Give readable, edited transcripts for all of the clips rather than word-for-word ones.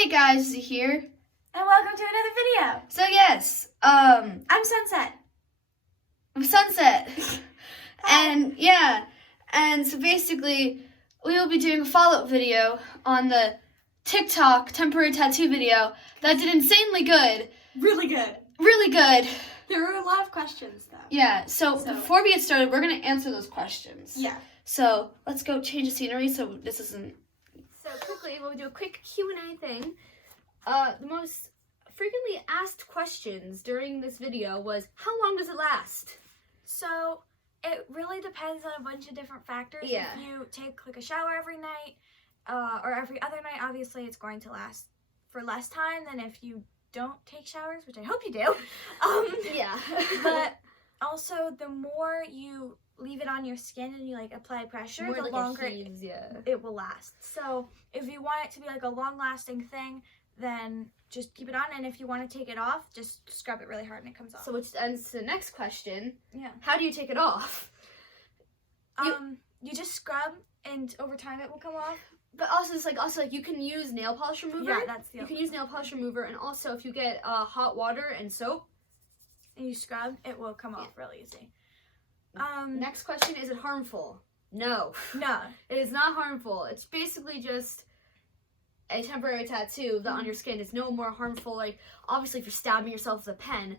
Hey guys, Izzy here. And welcome to another video. So yes, I'm Sunset. Sunset. and so basically we will be doing a follow-up video on the TikTok temporary tattoo video that did insanely good. Really good. Really good. There were a lot of questions though. Yeah, so before we get started, we're going to answer those questions. Yeah. So let's go change the scenery so this isn't... So quickly, we'll do a quick Q&A thing. The most frequently asked questions during this video was, how long does it last? So it really depends on a bunch of different factors. Yeah. If you take like a shower every night or every other night, obviously it's going to last for less time than if you don't take showers, which I hope you do. Yeah. But also the more you leave it on your skin and you like apply pressure, More the like longer adhesions, it will last. So if you want it to be like a long lasting thing, then just keep it on, and if you want to take it off, just scrub it really hard and it comes off. So which ends to the next question. Yeah. How do you take it off? You just scrub and over time it will come off. But also it's like you can use nail polish remover. Yeah, that's the You can use nail polish remover, and also if you get hot water and soap. and you scrub, it will come off really easy. Next question, is it harmful? No. No. It is not harmful. It's basically just a temporary tattoo that on your skin is no more harmful. Like, obviously, if you're stabbing yourself with a pen,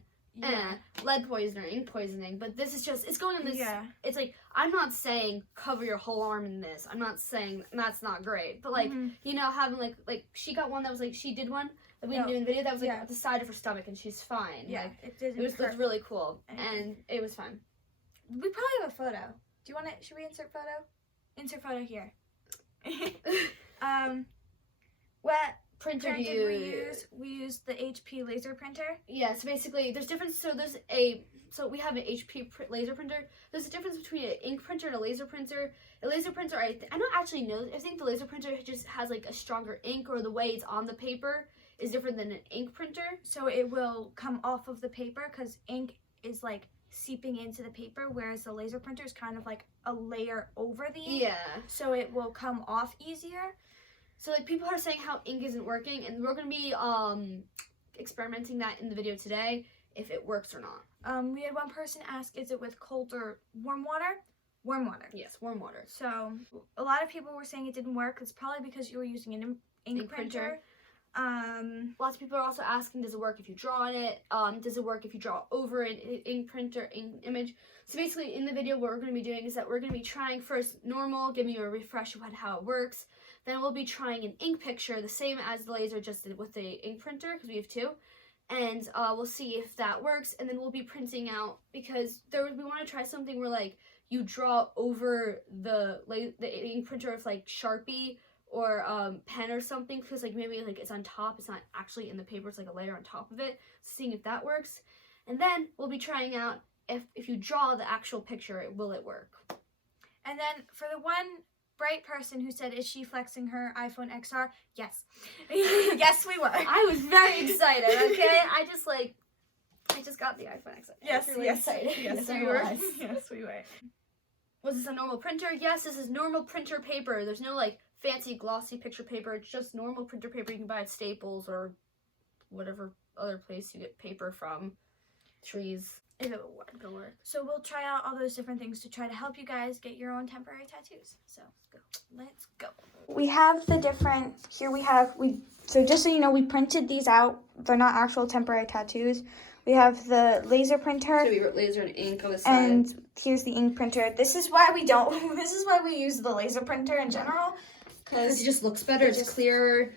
lead poisoning or ink poisoning, but this is just, it's going in this, it's like, I'm not saying cover your whole arm in this. I'm not saying that's not great, but like, you know, having like, she got one that was like, she did one that we didn't do in the video that was like at the side of her stomach and she's fine. Yeah, Like, it was really cool and it was fine. We probably have a photo. Do you want to, should we insert photo? Insert photo here. What Printer did we use? We used the HP laser printer. Yeah, so basically there's difference. So we have an HP laser printer. There's a difference between an ink printer and a laser printer. A laser printer, I don't actually know. I think the laser printer just has like a stronger ink, or the way it's on the paper is different than an ink printer. So it will come off of the paper because ink is like seeping into the paper, whereas the laser printer is kind of like a layer over the ink. Yeah. So it will come off easier. So like people are saying how ink isn't working, and we're gonna be experimenting that in the video today, if it works or not. We had one person ask, is it with cold or warm water? Warm water. Yes, warm water. So a lot of people were saying it didn't work. It's probably because you were using an ink printer. Lots of people are also asking, does it work if you draw on it? Does it work if you draw over an ink printer image? So basically in the video what we're going to be doing is that we're going to be trying first normal, giving you a refresh of how it works. Then we'll be trying an ink picture, the same as the laser, just with the ink printer, because we have two. And we'll see if that works, and then we'll be printing out, because we want to try something where like you draw over the ink printer with like Sharpie or pen or something, because like maybe like it's on top, it's not actually in the paper, it's like a layer on top of it, seeing if that works. And then we'll be trying out if you draw the actual picture, will it work? And then for the one bright person who said, is she flexing her iPhone XR? Yes. Yes, we were. I was very excited, okay? I just got the iPhone XR. Yes, really yes, excited. yes, we were. Yes, we were. Was this a normal printer? Yes, this is normal printer paper. There's no like fancy glossy picture paper. It's just normal printer paper you can buy at Staples or whatever other place you get paper from. Trees. If it will work. So we'll try out all those different things to try to help you guys get your own temporary tattoos. So let's go. We have the different, so just so you know, we printed these out. They're not actual temporary tattoos. We have the laser printer. So we wrote laser and ink on the side. And here's the ink printer. This is why we use the laser printer in general. Because it just looks better, it's clearer.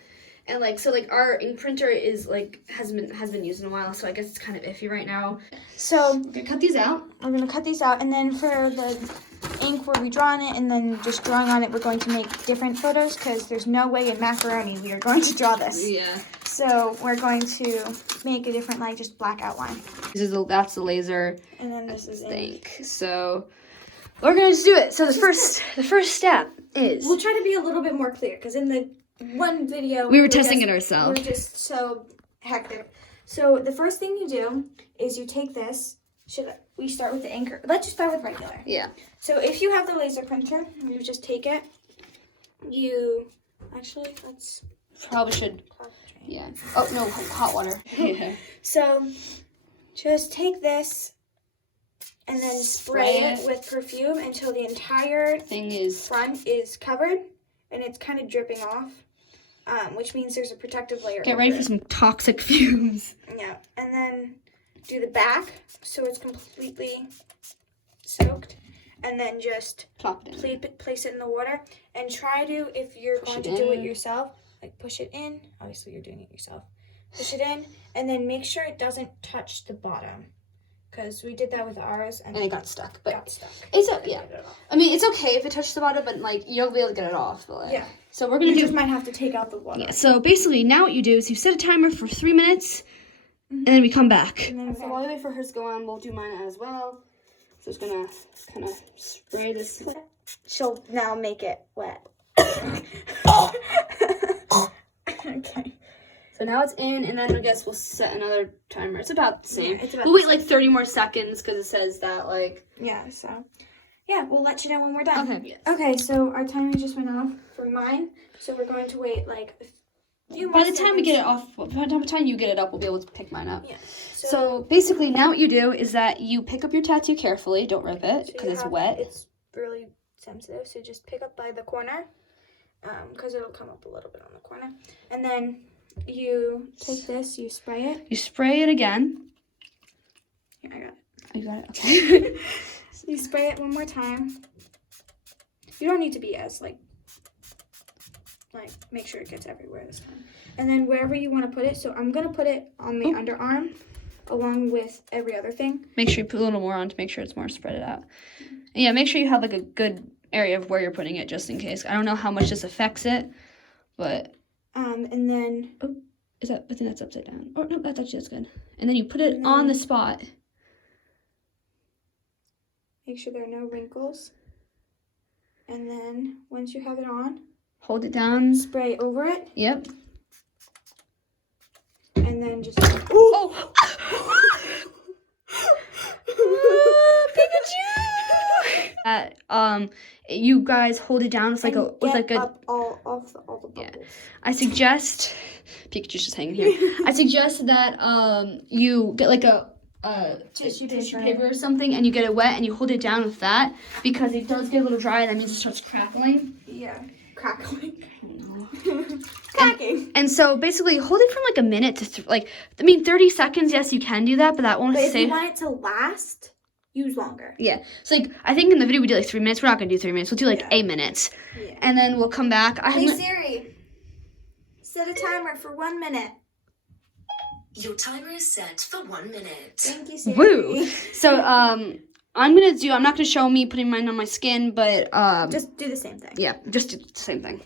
And like our ink printer is like has been used in a while, so I guess it's kind of iffy right now. So we're gonna cut these out. We're gonna cut these out, and then for the ink where we draw on it and then just drawing on it, we're going to make different photos because there's no way in macaroni we are going to draw this. Yeah. So we're going to make a different like just black outline. That's the laser. And then this is ink. So we're gonna just do it. So the first step is we'll try to be a little bit more clear because in the one video we were testing it ourselves. We were just so hectic. So the first thing you do is you take this. Should we start with the ink? Let's just start with regular. Yeah. So if you have the laser printer, you just take it. You actually let's probably should Yeah. Oh, no, hot water. Yeah. So just take this and then spray it with perfume until the entire Thing is... front is covered and it's kind of dripping off, which means there's a protective layer. Get ready over for it. some toxic fumes. Yeah, and then do the back so it's completely soaked, and then just Plop it in. place it in the water, and try to, if you're Push going it to do it in. yourself, like push it in. Obviously you're doing it yourself. Push it in, and then make sure it doesn't touch the bottom, because we did that with ours and And it got stuck. But got stuck. it's yeah. I mean, it's okay if it touches the bottom, but like you'll be able to get it off. But, like, Yeah. So we're gonna You do. just might have to take out the water. Yeah. So basically, now what you do is you set a timer for 3 minutes, and then we come back. And then So while we wait for hers to go on, we'll do mine as well. So just gonna kind of spray this. she'll now make it wet. Okay. So now it's in, and then I guess we'll set another timer. It's about the same. Yeah, it's about we'll the wait like 30 more seconds because it says that like. Yeah, so yeah, we'll let you know when we're done. Okay. Yes. Okay, so our timer just went off for mine, so we're going to wait like a few more By the time we seconds. get it off, by the time you get it up, we'll be able to pick mine up. Yeah. So basically, now what you do is that you pick up your tattoo carefully. Don't rip it so because you it's have- wet. It's really sensitive, so just pick up by the corner, because it'll come up a little bit on the corner, and then you take this, you spray it. You spray it again. Here, I got it. Oh, you got it. Okay. So you spray it one more time. You don't need to be as like make sure it gets everywhere this time. And then wherever you want to put it, so I'm gonna put it on the underarm along with every other thing. Make sure you put a little more on to make sure it's more spread it out. And yeah, make sure you have like a good area of where you're putting it just in case. I don't know how much this affects it, but And then I think that's upside down. Oh no, that's good. And then you put it on the spot. make sure there are no wrinkles. And then once you have it on, Hold it down. spray over it, Yep. and then just Oh! You guys hold it down. It's like and a with like get a. up all the bubbles. Yeah. I suggest Pikachu's just hanging here. I suggest that you get like a tissue paper or something, and you get it wet and you hold it down with that because it does get a little dry. That means it starts crackling. Yeah, crackling. Cracking. And so basically, hold it from like a minute to 30 seconds. Yes, you can do that, but that won't But if save. you want it to last, use longer. Yeah. So like I think in the video we did like 3 minutes. We're not gonna do 3 minutes. We'll do like Yeah. 8 minutes, Yeah. and then we'll come back. Hey Siri, set a timer for 1 minute. Your timer is set for 1 minute. Thank you, Siri. Woo. So I'm not gonna show me putting mine on my skin, but Just do the same thing. yeah, just do the same thing.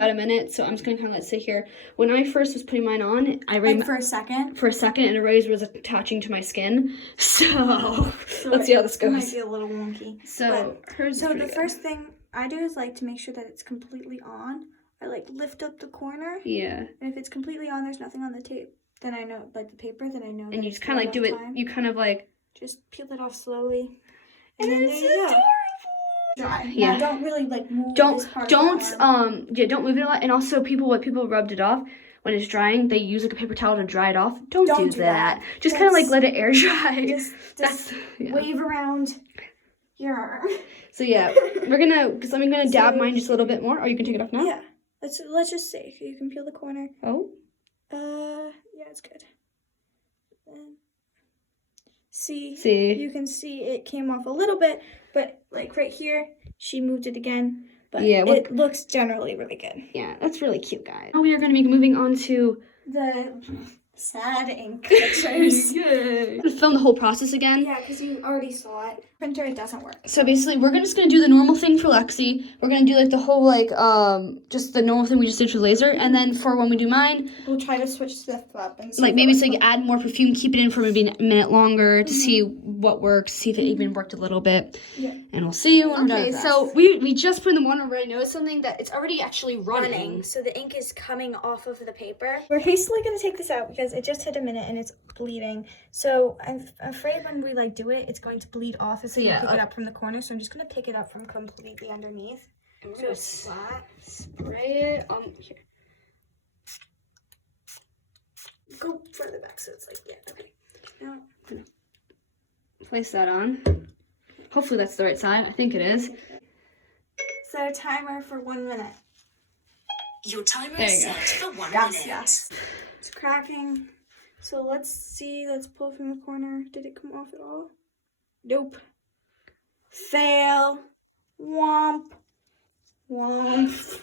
About a minute, so I'm just gonna kind of let it sit here. When I first was putting mine on, I Like for a second. for a second, and a razor was attaching to my skin. So let's see how this It might goes. be a little wonky. So hers. So is the pretty first thing I do is like to make sure that it's completely on. I like lift up the corner, good. Yeah, and if it's completely on, there's nothing on the tape. Then I know, like the paper. Then I know. that and you it's just kind of like do still it. enough time. You kind of like Just peel it off slowly, and then there you go. Dry. Yeah. Now, don't really like move. don't this part of the arm. don't move it a lot. And also when people rubbed it off when it's drying, they use like a paper towel to dry it off. Don't do that. Just kind of like let it air dry. Just yeah. wave around your arm. So yeah, I'm gonna dab mine just a little bit more, or you can take it off now. Yeah. Let's just see. You can peel the corner. Oh. Yeah, it's good. See, See. you can see it came off a little bit, but like right here, she moved it again. But Yeah, it looks generally really good. Yeah, that's really cute, guys. Now we are gonna be moving on to The sad ink pictures. Yay. Film the whole process again. Yeah, because you already saw it. Printer, it doesn't work. So basically, we're just gonna do the normal thing for Lexi. We're gonna do like the whole just the normal thing we just did for laser, and then for when we do mine, We'll try to switch stuff up and see like what maybe works. so you add more perfume, keep it in for maybe a minute longer to see what works, see if it even worked a little bit. Yeah. And we'll see you when we're done. Okay, Okay, so we just put in the one already noticed something that it's already actually running. So the ink is coming off of the paper. We're hastily going to take this out because it just hit a minute and it's bleeding. So I'm afraid when we like do it, it's going to bleed off if we yeah, pick it up from the corner. So I'm just going to pick it up from completely underneath. And we're So gonna it's flat. spray it on here. back, so it's like, yeah, okay. Now, Place that on. Hopefully that's the right side. I think it is. set a timer for 1 minute. Your timer There is you go. set for 1 Yes, minute. yes. It's cracking. So let's see. Let's pull from the corner. Did it come off at all? Nope. Fail. Womp. Womp.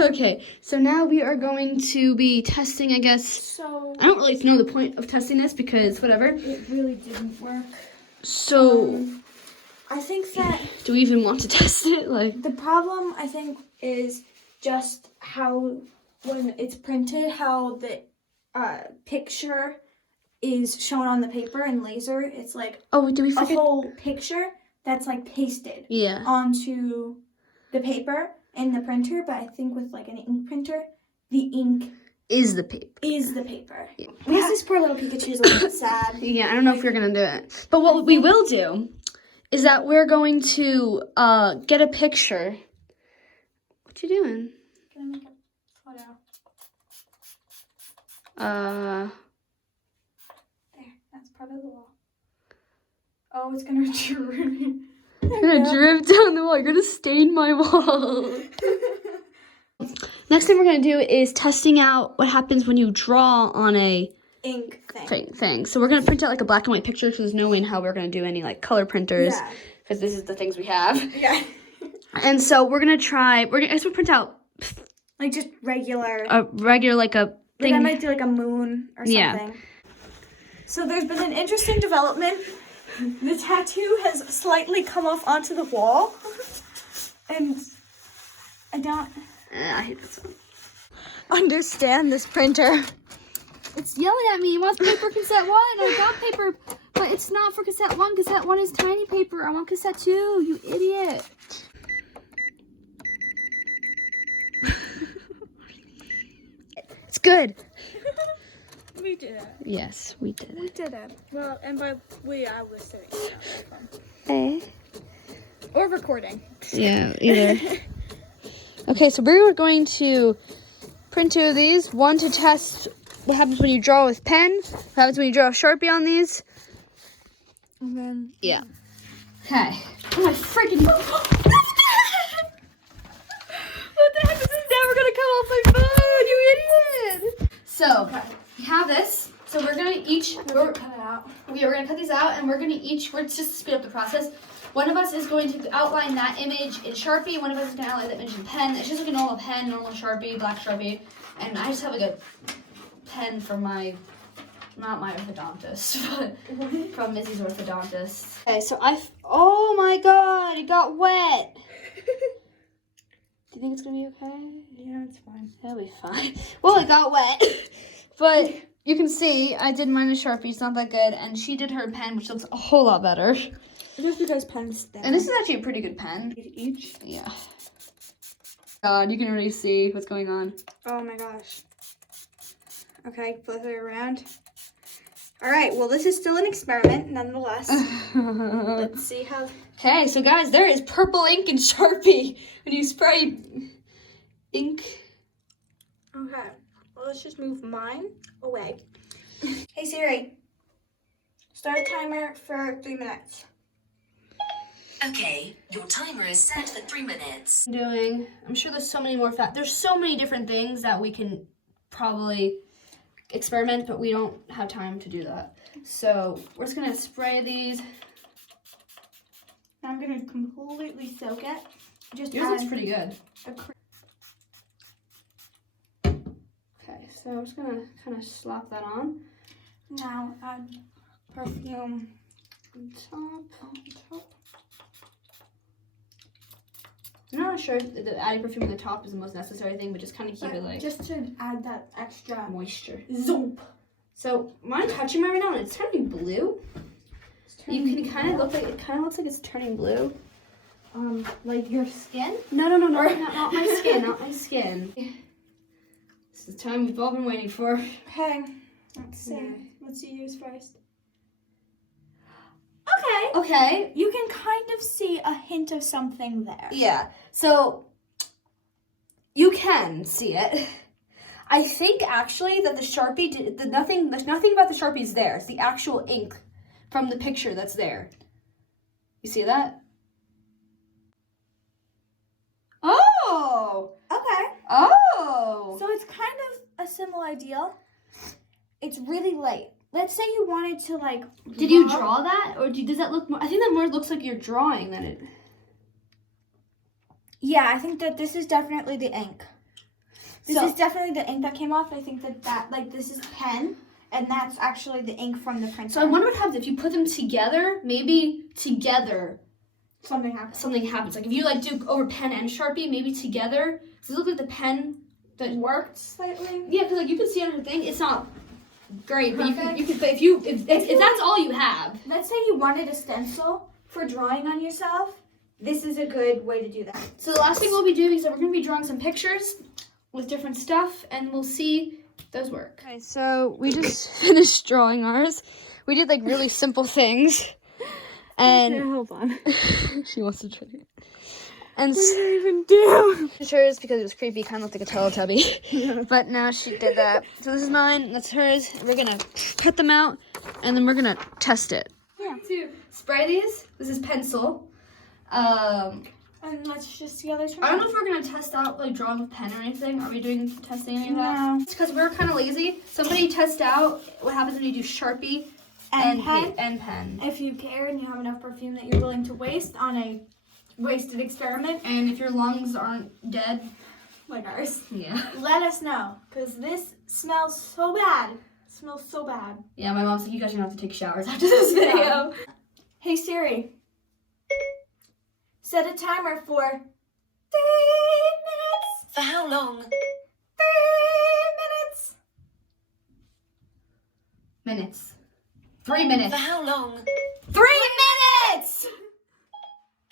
Okay, so now we are going to be testing, I guess. So I don't really know the point of testing this because whatever. it really didn't work. So, I think that do we even want to test it? Like, the problem, I think, is just how, when it's printed, how the picture is shown on the paper in laser. It's like oh, do we a forget? whole picture that's like pasted Yeah. onto the paper in the printer. But I think with like an ink printer, the ink Is the paper. is the paper. This poor little Pikachu's a little bit sad. Yeah, I don't know if we're gonna do it. But what we will do is that we're going to get a picture. What you doing? Can I make a photo? There, that's part of the wall. Oh, it's gonna drip. You're gonna drip down the wall. You're gonna stain my wall. Next thing we're gonna do is testing out what happens when you draw on a Ink thing. thing. So we're gonna print out like a black and white picture because there's no way in how we're gonna do any like color printers Yeah. because this is the things we have. Yeah. And so we're gonna try. I guess we'll print out Like just regular. a regular like a Like thing. I might do like a moon or something. Yeah. So there's been an interesting development. The tattoo has slightly come off onto the wall. And I don't I hate this one. understand this printer. It's yelling at me. It wants paper cassette 1. I got paper, but it's not for cassette 1. Cassette 1 is tiny paper. I want cassette 2. You idiot. It's good. We did it. Yes, we did We it. did it. Well, and by we, I was sitting down. Hey. Or recording. Yeah, either. Okay, so we're going to print 2 of these. One to test what happens when you draw with pen. What happens when you draw a Sharpie on these. And then Yeah. Okay. Oh my freaking... What the heck? This is never gonna come off my phone, you idiot! So, we have this. So we're gonna each... cut it out. We're gonna cut these out and we're just to speed up the process. One of us is going to outline that image in Sharpie. One of us is gonna outline that image in pen. It's just like a normal pen, normal Sharpie, black Sharpie. And I just have like a pen from not my orthodontist, but from Missy's orthodontist. Okay, so oh my god, it got wet. Do you think it's gonna be okay? Yeah, it's fine. It'll be fine. Well, it got wet, but you can see I did mine with Sharpie. It's not that good, and she did her pen, which looks a whole lot better. Just because pen's thin. And this is actually a pretty good pen. Each. Yeah. God, you can already see what's going on. Oh my gosh. Okay, flip it around. All right, well, this is still an experiment, nonetheless. Let's see how... Okay, so guys, there is purple ink in Sharpie. When you spray ink. Okay, well, let's just move mine away. Hey, Siri. Start a timer for 3 minutes. Okay, your timer is set for 3 minutes. I'm sure there's so many more there's so many different things that we can probably experiment, but we don't have time to do that. So we're just gonna spray these. I'm going to completely soak it. Just Yours looks add pretty good. a cr- Okay, so I'm just gonna kind of slap that on. Now add perfume On top. I'm not sure if the adding perfume at the top is the most necessary thing, but just kind of keep it like just to add that extra moisture. zoop. So mine touching mine right now, and it's turning blue. You can kind of look like it kind of looks like it's turning blue. Like your skin? No, not my skin, not my skin. This is the time we've all been waiting for. Okay, let's see. Okay. Let's see yours first. Okay. You can kind of see a hint of something there. Yeah. So you can see it. I think actually that the Sharpie did nothing about the Sharpie is there. It's the actual ink from the picture that's there. You see that? Oh! Okay. Oh! So it's kind of a similar idea. It's really light. Let's say you wanted to like. Did you draw that, or does that look more? I think that more looks like you're drawing than it. Yeah, I think that this is definitely the ink. This So- is definitely the ink that came off. I think that like this is pen, and that's actually the ink from the printer. So I wonder what happens if you put them together. Maybe together something happened. something happens. Like if you like do over pen and Sharpie, maybe together. Does it look like the pen that Worked slightly. Yeah, because like you can see on her thing, it's not great, but Perfect. you could. But if that's all you have, Let's say you wanted a stencil for drawing on yourself. This is a good way to do that. so the last thing we'll be doing is that we're gonna be drawing some pictures with different stuff, and we'll see if those work. Okay, so we just finished drawing ours. We did like really simple things, and hold on. she wants to try it. And What did I even do? hers because it was creepy, kind of looked like a Teletubby. But now she did that. So this is mine, that's hers. We're gonna cut them out, and then we're gonna test it. Yeah. To spray these, this is pencil. And let's just see how they turn I don't out. know if we're gonna test out like drawing with pen or anything. Are we doing testing any of that? No. It's because we're kind of lazy. Somebody test out what happens when you do Sharpie And pen. and pen. If you care and you have enough perfume that you're willing to waste on a wasted experiment And if your lungs aren't dead, like ours, yeah. let us know. Because this smells so bad. It smells so bad. Yeah, my mom's like, you guys are gonna have to take showers after this video. Hey Siri, set a timer for 3 minutes. For how long? 3 minutes. Minutes. 3 minutes. For how long? 3 minutes!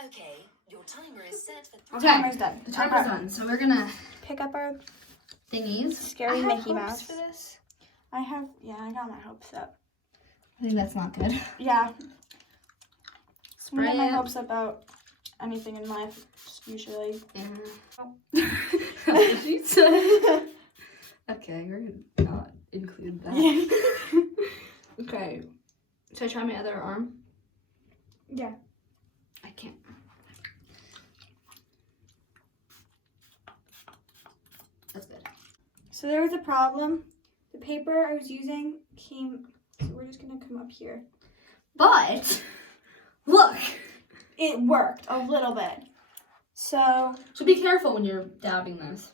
Okay, your timer is set for 3 Okay, Timer's done. the timer's done. So we're gonna Pick up our thingies. scary I have Mickey hopes Mouse. for this. I got my hopes up. I think that's not good. Yeah. I Spray get my it. hopes about anything in life, usually. Yeah. What did she say? Okay, we're gonna not include that. Okay. Should I try my other arm? Yeah. I can't. That's good. So there was a problem. The paper I was using came, so we're just gonna come up here. But look. It worked a little bit. So So be careful when you're dabbing this.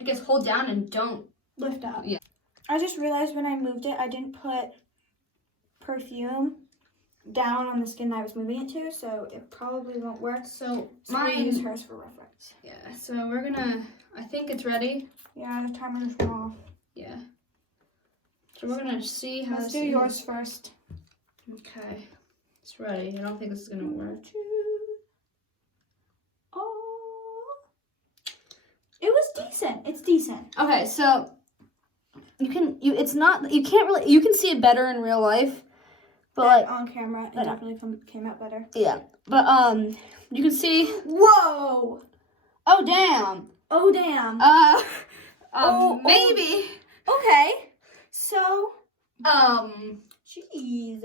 I guess hold down and don't. lift up. Yeah. I just realized when I moved it, I didn't put perfume down on the skin that I was moving it to, so it probably won't work. So So we'll use mine. hers for reference. Yeah. So we're gonna. I think it's ready. Yeah, the timer just went off. Yeah. So we're gonna see how. Let's this do is. yours first. Okay. It's ready. I don't think this is gonna work. Oh. It was decent. It's decent. Okay, so you can see it better in real life, but like on camera, it I know. definitely came out better. yeah, but you can see. Whoa! Oh damn. Oh damn. Oh, maybe. Okay. So, jeez,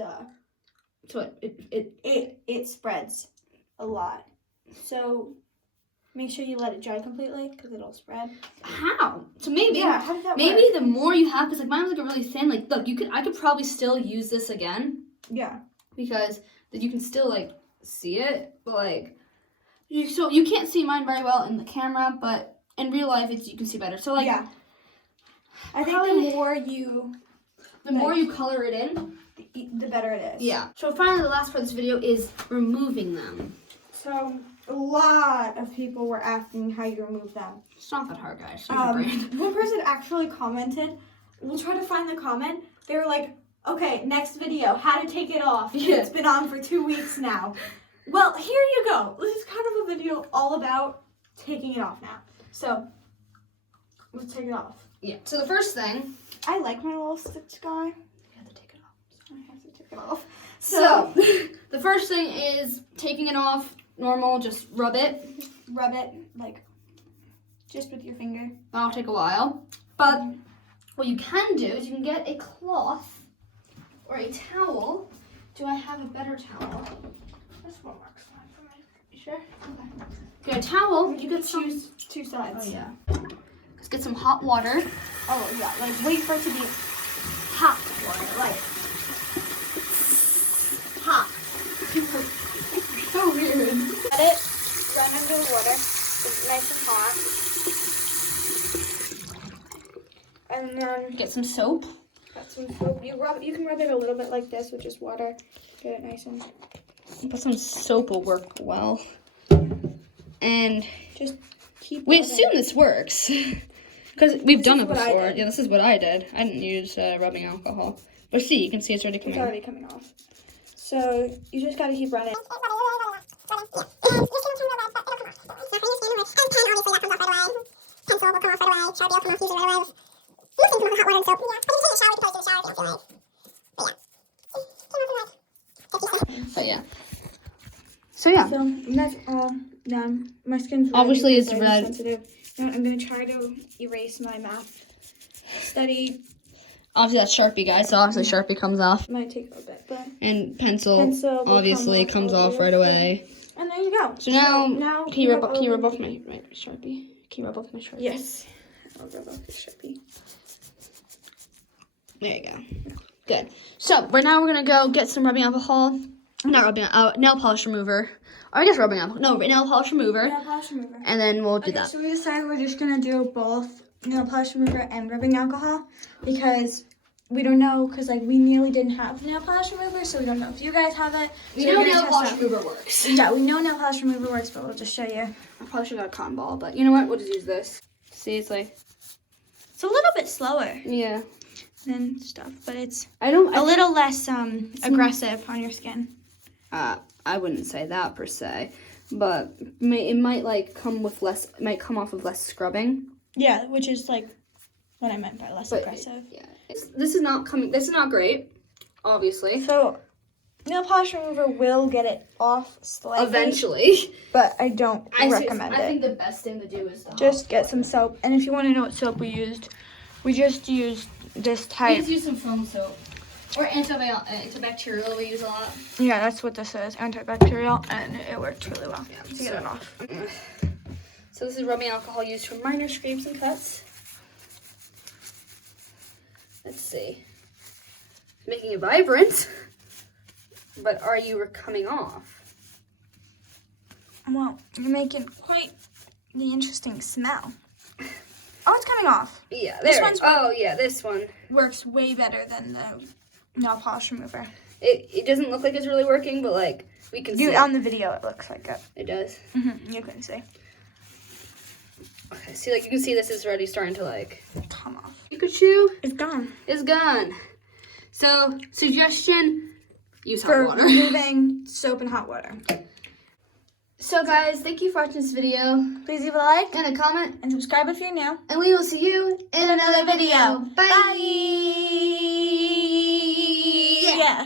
So it spreads a lot. So, make sure you let it dry completely because it'll spread. how? So maybe. Yeah, how did that Maybe work? the more you have, because like mine was like really thin. Like look, I could probably still use this again Yeah. because that you can still like see it, but like you can't see mine very well in the camera, but in real life you can see better. So like yeah. I think probably- the more you color it in, the better it is. yeah. So finally, the last part of this video is removing them. So, a lot of people were asking how you remove them. It's not that hard, guys. Use your brain. One person actually commented, we'll try to find the comment. They were like, okay, next video, how to take it off. Yeah. It's been on for 2 weeks now. Well, here you go. This is kind of a video all about taking it off now. So, let's take it off. Yeah. So the first thing, I like my little stitch guy. you have to take it off. I have to take it off. So the first thing is taking it off. Normal, just rub it. Rub it, like, Just with your finger. That'll take a while. But what you can do is you can get a cloth or a towel. Do I have a better towel? This one works fine for me. You sure? Okay. Get a towel. You can Choose two sides. Oh yeah. Let's get some hot water. Oh yeah, like wait for it to be Hot water, like hot. so weird. Let it run under the water. It's nice and hot. And then Get some soap. got some soap. You can rub it a little bit like this with just water. Get it nice and But some soap will work well. And just keep we rubbing. assume this works. Because we've done it is what I before. did. Yeah, this is what I did. I didn't use rubbing alcohol. But see, you can see it's already It's coming. already coming off. So you just gotta keep running. But yeah. So yeah. So that's all done. My skin's red Obviously because it's I'm red. sensitive. You know what, I'm gonna try to erase my math study. Obviously that's Sharpie, guys. So obviously Sharpie comes off. Might take a bit, but And pencil, Pencil will obviously come comes off off right away. and there you go. So now, now can you have rub all off the- my Sharpie? Can you rub off my Sharpie? Yes. I'll rub off the Sharpie. There you go. Good. So we're gonna go get some rubbing alcohol. Not rubbing, nail polish remover. Or I guess rubbing alcohol. No, nail polish remover. Nail polish remover. And then we'll do Okay, that. so we decided we're just gonna do both nail polish remover and rubbing alcohol because we don't know, because like we nearly didn't have nail polish remover, so we don't know if you guys have it. We So know we're gonna nail test polish out. remover works. Yeah, we know nail polish remover works, but we'll just show you. I probably should have got a cotton ball, but you know what? We'll just use this. See, it's like, It's a little bit slower yeah. than stuff, but it's I don't, a little less aggressive on your skin. I wouldn't say that per se, but it might like come with less, it might come off of less scrubbing. Yeah, which is like what I meant by less But aggressive. yeah, this is not great, obviously. So nail polish remover will get it off slightly. Eventually. But I don't recommend I it. think the best thing to do is to Just get some soap. And if you want to know what soap we used, we just used this We type. just use some foam soap. Or antibacterial we use a lot. Yeah, that's what this is, antibacterial, and it worked really well to get it off. So this is rubbing alcohol used for minor scrapes and cuts. Let's see. Making it vibrant. But are you coming off? Well, you're making quite the interesting smell. Oh, it's coming off. Yeah, This there. one's- Oh yeah, this one. Works way better than the nail polish remover. It doesn't look like it's really working, but like we can see On the video, it looks like it. it does. You can see. Okay, see, like you can see this is already starting to like Come off. Pikachu It's gone. is gone. So suggestion: use hot For water. removing soap and hot water. So guys, thank you for watching this video. Please leave a like And a comment, and subscribe if you're new. and we will see you in another video. Bye. Yeah.